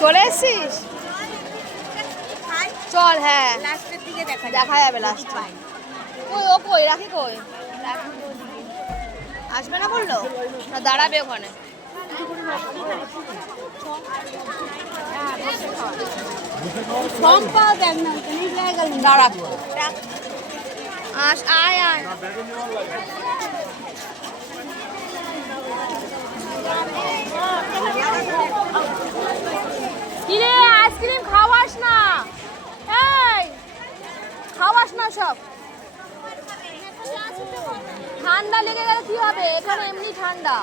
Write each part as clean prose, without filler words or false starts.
চলে এসছিস? চল, হ্যাঁ লাস্টের দিকে দেখা যাবে লাস্ট। কই ও কই রাখি কই? আসবে না বললো? না দাঁড়াবে ওখানে। দাঁড়া, আয় আয়। কিরে আইসক্রিম খাওয়াস না? এই খাওয়াস না সব। ঠান্ডা লেগে গেলে কি হবে? এখানে এমনি ঠান্ডা।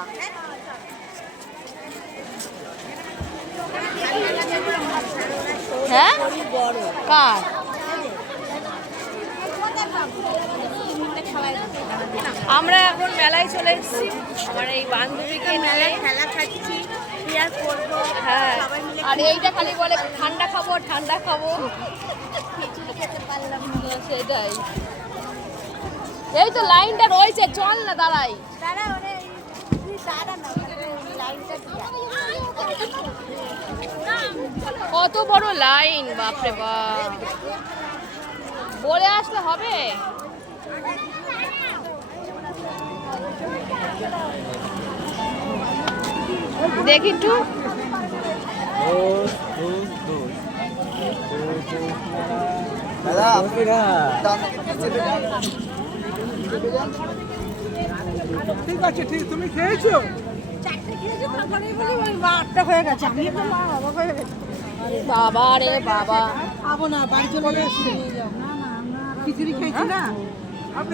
হ্যাঁ কার? আমরা এখন মেলায় চলে এসেছি। আমার এই বান্ধবীকে মেলায় খেলা খাচ্ছি, হ্যাঁ, আর এইটা খালি বলে ঠান্ডা খাবো ঠান্ডা খাবো। সেটাই, এই তো লাইনটা রয়েছে, চল না দাঁড়াই। কত বড় লাইন, বাপরে বাপ, বলে আসলে হবে? দেখি একটু। ঠিক আছে, ঠিক। তুমি খেয়েছো? বাবা রে বাবা, খাবো না, বাড়ি চলে এসছি। খিচুড়ি খেয়েছি না।